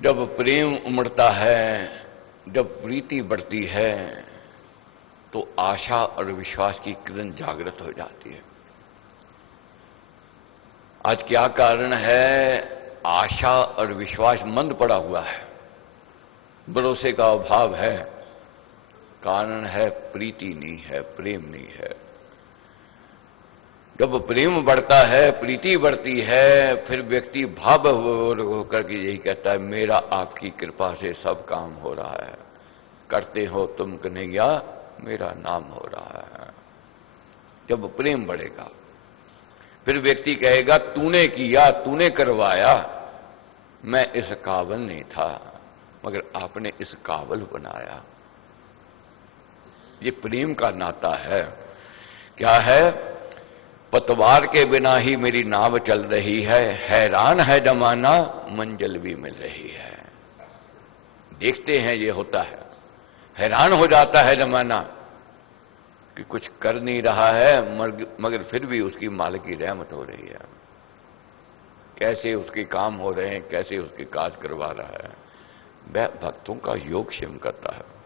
जब प्रेम उमड़ता है, जब प्रीति बढ़ती है, तो आशा और विश्वास की किरण जागृत हो जाती है। आज क्या कारण है? आशा और विश्वास मंद पड़ा हुआ है, भरोसे का अभाव है। कारण है प्रीति नहीं है, प्रेम नहीं है। जब प्रेम बढ़ता है, प्रीति बढ़ती है, फिर व्यक्ति भाव होकर के यही कहता है, मेरा आपकी कृपा से सब काम हो रहा है, करते हो तुम कन्हैया, मेरा नाम हो रहा है। जब प्रेम बढ़ेगा, फिर व्यक्ति कहेगा, तूने किया, तूने करवाया, मैं इस काबिल नहीं था, मगर आपने इस काबिल बनाया। ये प्रेम का नाता है। क्या है? पतवार के बिना ही मेरी नाव चल रही है, हैरान है जमाना, मंजिल भी मिल रही है। देखते हैं ये होता है, हैरान हो जाता है जमाना कि कुछ कर नहीं रहा है, मगर फिर भी उसकी मालिक की रहमत हो रही है। कैसे उसके काम हो रहे हैं, कैसे उसके काज करवा रहा है। वह भक्तों का योग क्षेम करता है।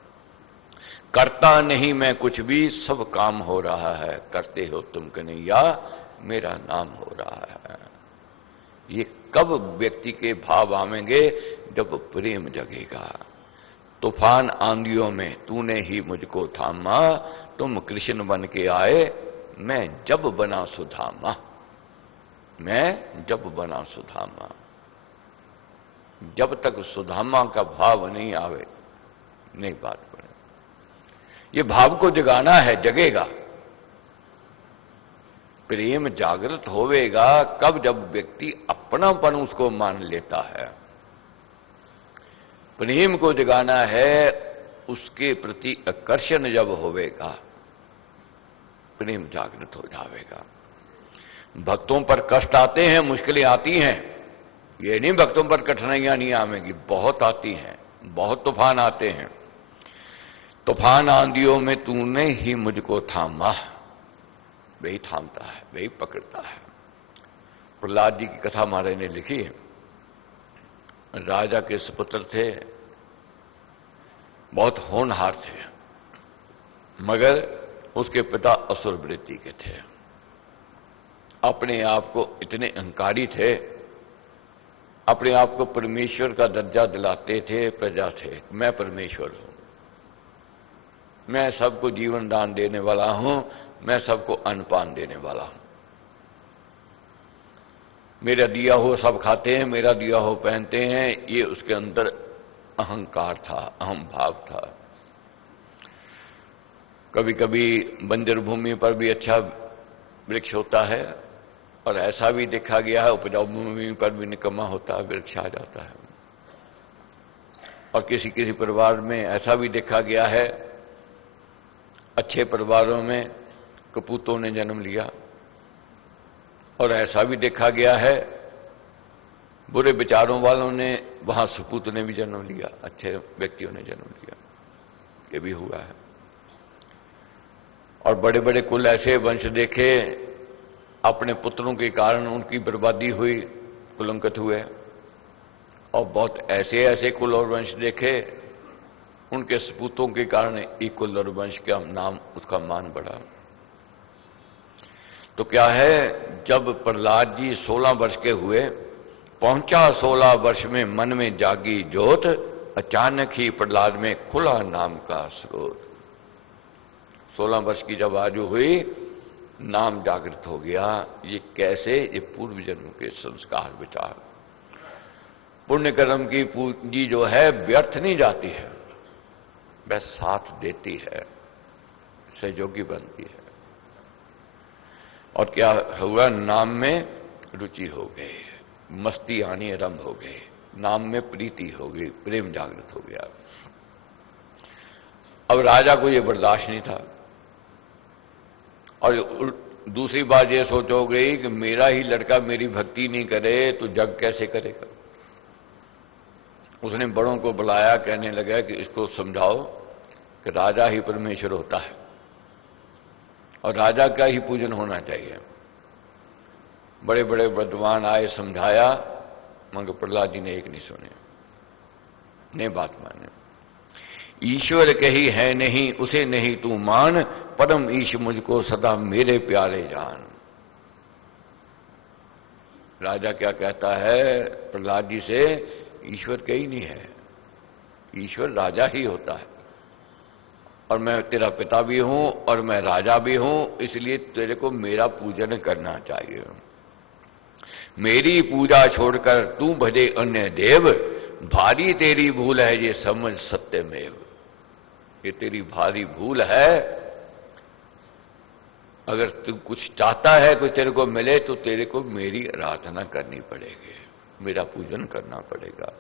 करता नहीं मैं कुछ भी, सब काम हो रहा है, करते हो तुम कन्हैया, मेरा नाम हो रहा है। ये कब व्यक्ति के भाव आवेंगे? जब प्रेम जगेगा। तूफान आंधियों में तूने ही मुझको थामा, तुम कृष्ण बन के आए, मैं जब बना सुधामा। मैं जब बना सुधामा। जब तक सुधामा का भाव नहीं आवे, नहीं बात बने। ये भाव को जगाना है, जगेगा। प्रेम जागृत होवेगा कब? जब व्यक्ति अपनापन उसको मान लेता है। प्रेम को जगाना है, उसके प्रति आकर्षण जब होवेगा, प्रेम जागृत हो जाएगा। भक्तों पर कष्ट आते हैं, मुश्किलें आती हैं, ये नहीं भक्तों पर कठिनाइयां नहीं आवेंगी, बहुत आती हैं, बहुत तूफान आते हैं। तूफान आंधियों में तूने ही मुझको थामा, वही थामता है, वही पकड़ता है। प्रहलाद जी की कथा महाराज ने लिखी है। राजा के सुपुत्र थे, बहुत होनहार थे, मगर उसके पिता असुर वृत्ति के थे। अपने आप को इतने अहंकारी थे, अपने आप को परमेश्वर का दर्जा दिलाते थे, प्रजा थे, मैं परमेश्वर हूं, मैं सबको जीवन दान देने वाला हूं, मैं सबको अन्नपान देने वाला हूं, मेरा दिया हो सब खाते हैं, मेरा दिया हो पहनते हैं। ये उसके अंदर अहंकार था, अहम भाव था। कभी कभी बंजर भूमि पर भी अच्छा वृक्ष होता है, और ऐसा भी देखा गया है उपजाऊ भूमि पर भी निकम्मा होता है, वृक्ष आ जाता है। और किसी किसी परिवार में ऐसा भी देखा गया है, अच्छे परिवारों में कपूतों ने जन्म लिया, और ऐसा भी देखा गया है बुरे विचारों वालों ने वहां सपूत ने भी जन्म लिया, अच्छे व्यक्तियों ने जन्म लिया। ये भी हुआ है। और बड़े बड़े कुल ऐसे वंश देखे, अपने पुत्रों के कारण उनकी बर्बादी हुई, कुलंकित हुए। और बहुत ऐसे ऐसे कुल और वंश देखे, उनके सपूतों के कारण एक कुल और वंश का नाम, उसका मान बढ़ा। तो क्या है, जब प्रहलाद जी 16 वर्ष के हुए, पहुंचा 16 वर्ष में मन में जागी ज्योत, अचानक ही प्रहलाद में खुला नाम का स्रोत। 16 वर्ष की जब आयु हुई, नाम जागृत हो गया। ये कैसे? ये पूर्व जन्म के संस्कार विचार। पुण्य कर्म की पूंजी जो है व्यर्थ नहीं जाती है, वह साथ देती है, सहयोगी बनती है। और क्या हुआ? नाम में रुचि हो गई, मस्ती आनी आरंभ हो गई, नाम में प्रीति हो गई, प्रेम जागृत हो गया। अब राजा को यह बर्दाश्त नहीं था। और दूसरी बात यह सोच हो गई कि मेरा ही लड़का मेरी भक्ति नहीं करे तो जग कैसे करेगा। उसने बड़ों को बुलाया, कहने लगा कि इसको समझाओ कि राजा ही परमेश्वर होता है और राजा का ही पूजन होना चाहिए। बड़े बड़े विद्वान आए, समझाया, मगर प्रहलाद जी ने एक नहीं सुने। ने बात माने। ईश्वर कही है नहीं उसे नहीं तू मान, परम ईश मुझको सदा मेरे प्यारे जान। राजा क्या कहता है प्रहलाद जी से, ईश्वर कहीं नहीं है, ईश्वर राजा ही होता है, और मैं तेरा पिता भी हूं और मैं राजा भी हूं, इसलिए तेरे को मेरा पूजन करना चाहिए। मेरी पूजा छोड़कर तू भजे अन्य देव, भारी तेरी भूल है ये समझ सत्यमेव। ये तेरी भारी भूल है, अगर तू कुछ चाहता है कुछ तेरे को मिले तो तेरे को मेरी आराधना करनी पड़ेगी, मेरा पूजन करना पड़ेगा।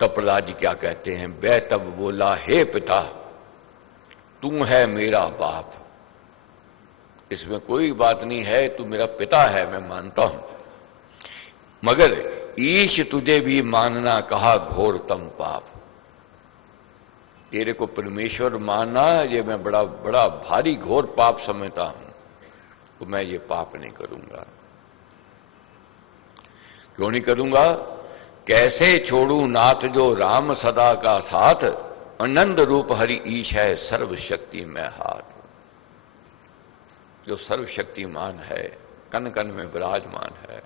तब प्रहलाद जी क्या कहते हैं, बै तब बोला हे पिता तू है मेरा बाप, इसमें कोई बात नहीं है, तू मेरा पिता है मैं मानता हूं, मगर ईश तुझे भी मानना कहा घोरतम पाप। तेरे को परमेश्वर मानना ये मैं बड़ा बड़ा भारी घोर पाप समझता हूं, तो मैं ये पाप नहीं करूंगा। क्यों नहीं करूंगा, कैसे छोड़ू नाथ जो राम सदा का साथ, आनंद रूप हरि ईश है सर्वशक्ति में हाथ। जो सर्वशक्तिमान है, कन कन में विराजमान है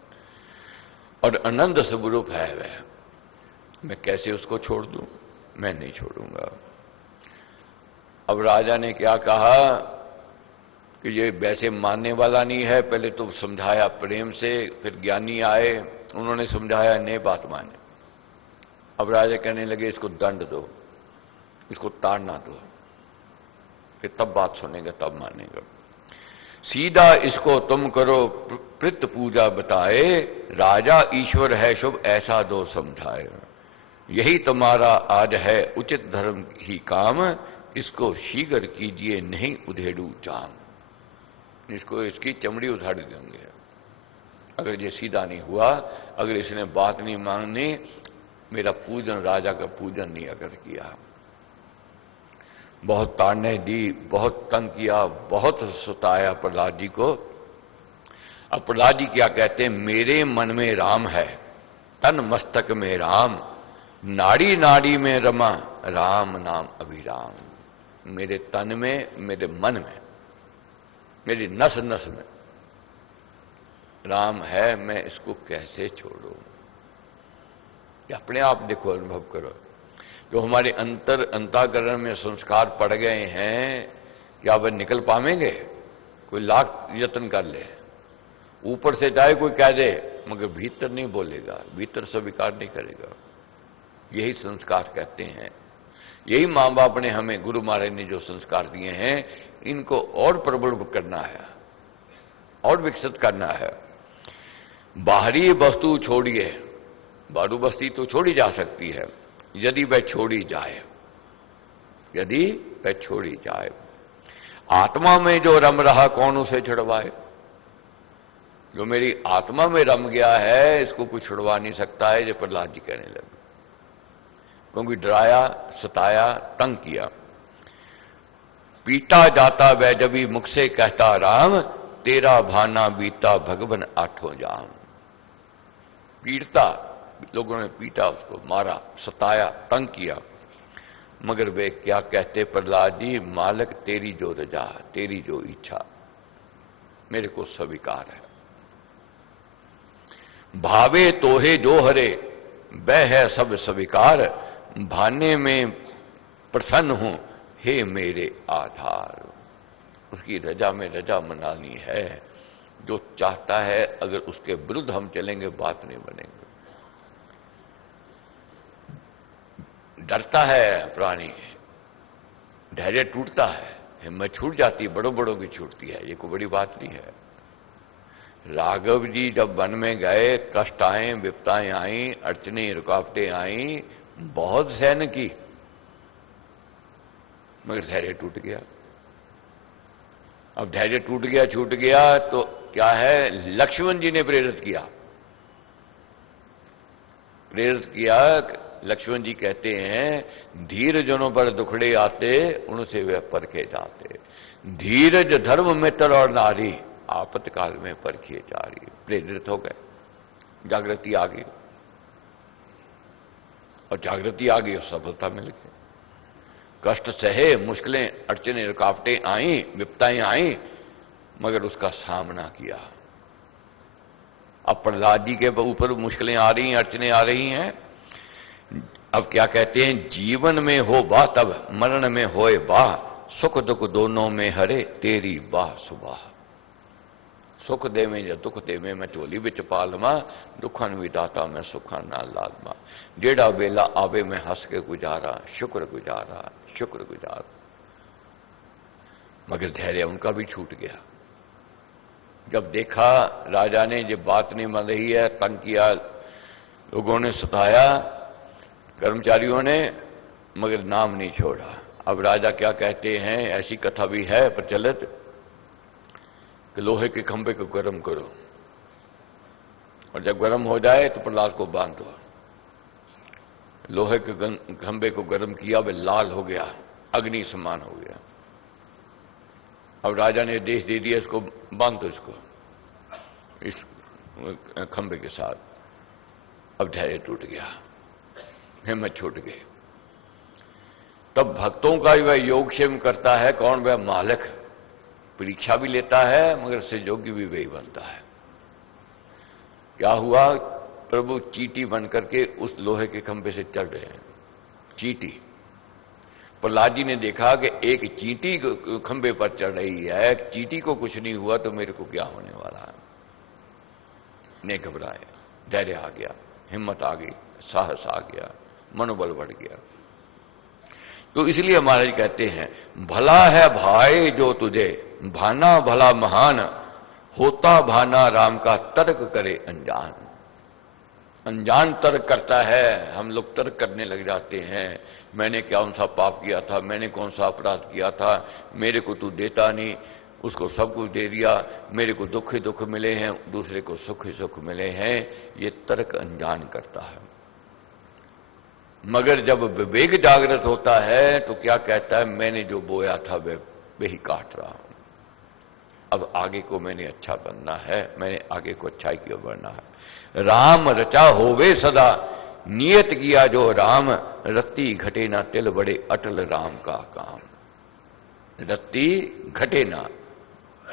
और आनंद स्वरूप है वह, मैं कैसे उसको छोड़ दूं, मैं नहीं छोड़ूंगा। अब राजा ने क्या कहा कि ये वैसे मानने वाला नहीं है, पहले तो समझाया प्रेम से, फिर ज्ञानी आए उन्होंने समझाया नहीं बात माने। अब राजा कहने लगे इसको दंड दो, इसको ताड़ना दो, कि तब बात सुनेगा तब मानेगा। सीधा इसको तुम करो पितृ पूजा बताए, राजा ईश्वर है शुभ ऐसा दो समझाए। यही तुम्हारा आज है उचित धर्म ही काम, इसको शीघ्र कीजिए नहीं उधेड़ू जाम। इसको इसकी चमड़ी उधाड़ देंगे अगर ये सीधा नहीं हुआ, अगर इसने बात नहीं मांगनी, मेरा पूजन राजा का पूजन नहीं अगर किया। बहुत ताड़ने दी, बहुत तंग किया, बहुत सुताया प्रहलाद जी को। अब प्रहलाद जी क्या कहते हैं, मेरे मन में राम है तन मस्तक में राम, नाड़ी नाड़ी में रमा राम नाम अभिराम। मेरे तन में, मेरे मन में, मेरी नस नस में राम है, मैं इसको कैसे छोड़ूं। अपने आप देखो, अनुभव करो, जो हमारे अंतःकरण में संस्कार पड़ गए हैं, क्या वह निकल पाएंगे? कोई लाख यत्न कर ले, ऊपर से चाहे कोई कह दे, मगर भीतर नहीं बोलेगा, भीतर स्वीकार नहीं करेगा। यही संस्कार कहते हैं। यही मां बाप ने हमें, गुरु महाराज ने जो संस्कार दिए हैं, इनको और प्रबल करना है और विकसित करना है। बाहरी वस्तु छोड़िए, बारू बस्ती तो छोड़ी जा सकती है यदि वह छोड़ी जाए, यदि वह छोड़ी जाए। आत्मा में जो रम रहा कौन उसे छुड़वाए। जो मेरी आत्मा में रम गया है इसको कोई छुड़वा नहीं सकता है, जो प्रहलाद जी कहने लगे। क्योंकि डराया, सताया, तंग किया। पीटा जाता वह जबी मुख से कहता राम, तेरा भाना बीता भगवन आठों जाम। पीड़ता, लोगों ने पीटा, उसको मारा, सताया, तंग किया, मगर वे क्या कहते प्रहलाद जी, मालिक तेरी जो रजा, तेरी जो इच्छा, मेरे को स्वीकार है। भावे तोहे जो हरे वह है सब स्वीकार, भाने में प्रसन्न हूं हे मेरे आधार। उसकी रजा में रजा मनानी है। जो चाहता है, अगर उसके विरुद्ध हम चलेंगे बात नहीं बनेगी। डरता है प्राणी, धैर्य टूटता है, हिम्मत छूट जाती है, बड़ों बड़ों की छूटती है, ये कोई बड़ी बात नहीं है। राघव जी जब वन में गए, कष्ट आए, विपताएं आई, अड़चने रुकावटें आई, बहुत सहन की, मगर धैर्य टूट गया। अब धैर्य टूट गया, छूट गया, तो क्या है, लक्ष्मण जी ने प्रेरित किया। प्रेरित किया, लक्ष्मण जी कहते हैं, धीर जनों पर दुखड़े आते, उनसे वे परखे जाते। धीरज धर्म मित्र और नारी, आपत्काल में परखिए जारी। प्रेरित हो गए, जागृति आ गई। और जागृति आ गई और सफलता मिल गई। कष्ट सहे, मुश्किलें, अड़चने, रुकावटें आई, विपताएं आई, मगर उसका सामना किया। अब प्रहलाद जी के ऊपर मुश्किलें आ रही हैं, अड़चने आ रही हैं। अब क्या कहते हैं, जीवन में हो बा तब मरण में होए बा, सुख दुख दोनों में हरे तेरी बाह सुबाह। सुख देवे या दुख देवे मैं झोली विच पा लवां, दुखन विदाता मैं सुखा नाल लाजमा। जेड़ा वेला आवे मैं हंस के गुजारा, शुक्र गुजारा, शुक्र गुजार। मगर धैर्य उनका भी छूट गया। जब देखा राजा ने जब बात नहीं मान रही है, तंग किया, लोगों ने सताया, कर्मचारियों ने, मगर नाम नहीं छोड़ा। अब राजा क्या कहते हैं, ऐसी कथा भी है प्रचलित कि लोहे के खंभे को गर्म करो और जब गर्म हो जाए तो प्रहलाद को बांध दो। लोहे के खंभे को गर्म किया, वह लाल हो गया, अग्नि समान हो गया। अब राजा ने आदेश दे दिया, इसको बांध दो, इसको इस खंभे के साथ। अब धैर्य टूट गया, हिम्मत छूट गई। तब भक्तों का वह योगक्षेम करता है कौन? वह मालिक। परीक्षा भी लेता है मगर सहयोगी भी वही बनता है। क्या हुआ, प्रभु चींटी बन करके उस लोहे के खंभे से चढ़ रहे हैं। चींटी, प्रहलाद जी ने देखा कि एक चींटी खंभे पर चढ़ रही है, चींटी को कुछ नहीं हुआ तो मेरे को क्या होने वाला है। नहीं घबराए, धैर्य आ गया, हिम्मत आ गई, साहस आ गया, मनोबल बढ़ गया। तो इसलिए महाराज कहते हैं, भला है भाई जो तुझे भाना भला महान, होता भाना राम का तर्क करे अनजान। अनजान तर्क करता है, हम लोग तर्क करने लग जाते हैं, मैंने कौन सा पाप किया था, मैंने कौन सा अपराध किया था, मेरे को तू देता नहीं, उसको सब कुछ दे दिया, मेरे को दुख ही दुख मिले हैं, दूसरे को सुख ही सुख मिले हैं। ये तर्क अनजान करता है। मगर जब विवेक जागृत होता है तो क्या कहता है, मैंने जो बोया था वही काट रहा हूं। अब आगे को मैंने अच्छा बनना है, मैंने आगे को अच्छाई की ओर बढ़ना है। राम रचा होवे सदा, नियत किया जो राम, रत्ती घटे ना तिल बड़े अटल राम का काम। रत्ती घटे ना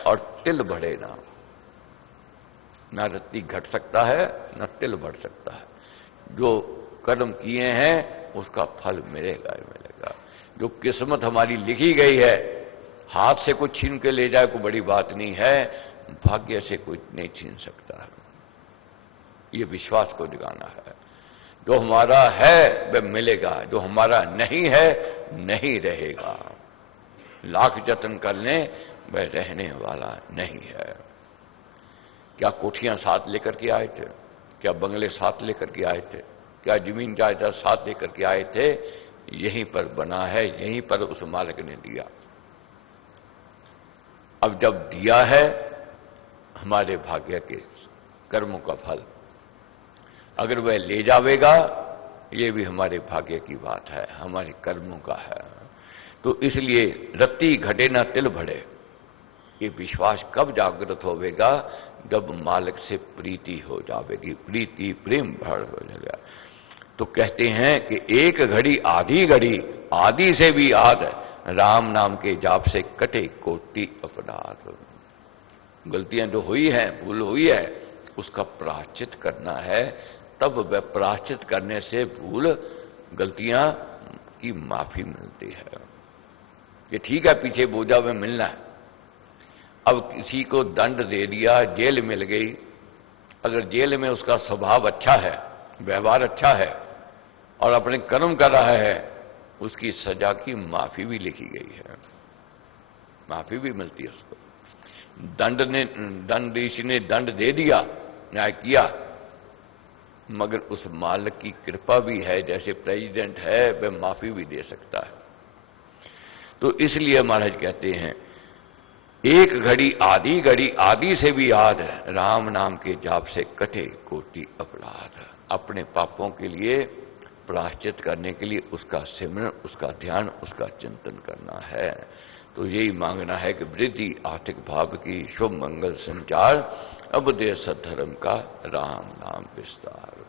और तिल बढ़े ना। ना रत्ती घट सकता है, ना तिल बढ़ सकता है। जो कर्म किए हैं उसका फल मिलेगा ही मिलेगा। जो किस्मत हमारी लिखी गई है, हाथ से कुछ छीन के ले जाए कोई बड़ी बात नहीं है, भाग्य से कुछ नहीं छीन सकता है। ये विश्वास को दिखाना है। जो हमारा है वह मिलेगा, जो हमारा नहीं है नहीं रहेगा। लाख जतन कर लें वह रहने वाला नहीं है। क्या कोठियां साथ लेकर के आए थे? क्या बंगले साथ लेकर के आए थे? क्या जमीन जायदाद साथ लेकर के आए थे? यहीं पर बना है, यहीं पर उस मालिक ने दिया। अब जब दिया है हमारे भाग्य के कर्मों का फल, अगर वह ले जावेगा, ये भी हमारे भाग्य की बात है, हमारे कर्मों का है। तो इसलिए रत्ती घटे ना तिल बढ़े, ये विश्वास कब जागृत होवेगा? जब मालिक से प्रीति हो जाएगी, प्रीति प्रेम भर हो जाएगा। तो कहते हैं कि एक घड़ी आधी घड़ी, आदि से भी आद, राम नाम के जाप से कटे कोटि अपराध। गलतियां जो हुई हैं, भूल हुई है, उसका प्रायश्चित करना है। तब वह प्रायश्चित करने से भूल गलतियां की माफी मिलती है। ये ठीक है, पीछे बोझा में मिलना है। अब किसी को दंड दे दिया, जेल मिल गई, अगर जेल में उसका स्वभाव अच्छा है, व्यवहार अच्छा है और अपने कर्म कर रहा है, उसकी सजा की माफी भी लिखी गई है, माफी भी मिलती है उसको। दंडीश ने दंड दे दिया, न्याय किया, मगर उस मालिक की कृपा भी है, जैसे प्रेसिडेंट है वह माफी भी दे सकता है। तो इसलिए महाराज कहते हैं, एक घड़ी आधी घड़ी, आदि से भी याद है, राम नाम के जाप से कटे कोटि अपराध। अपने पापों के लिए प्रायश्चित करने के लिए उसका सिमरन, उसका ध्यान, उसका चिंतन करना है। तो यही मांगना है कि वृद्धि आर्थिक भाव की, शुभ मंगल संचार, अब दे सद्धर्म का राम नाम विस्तार।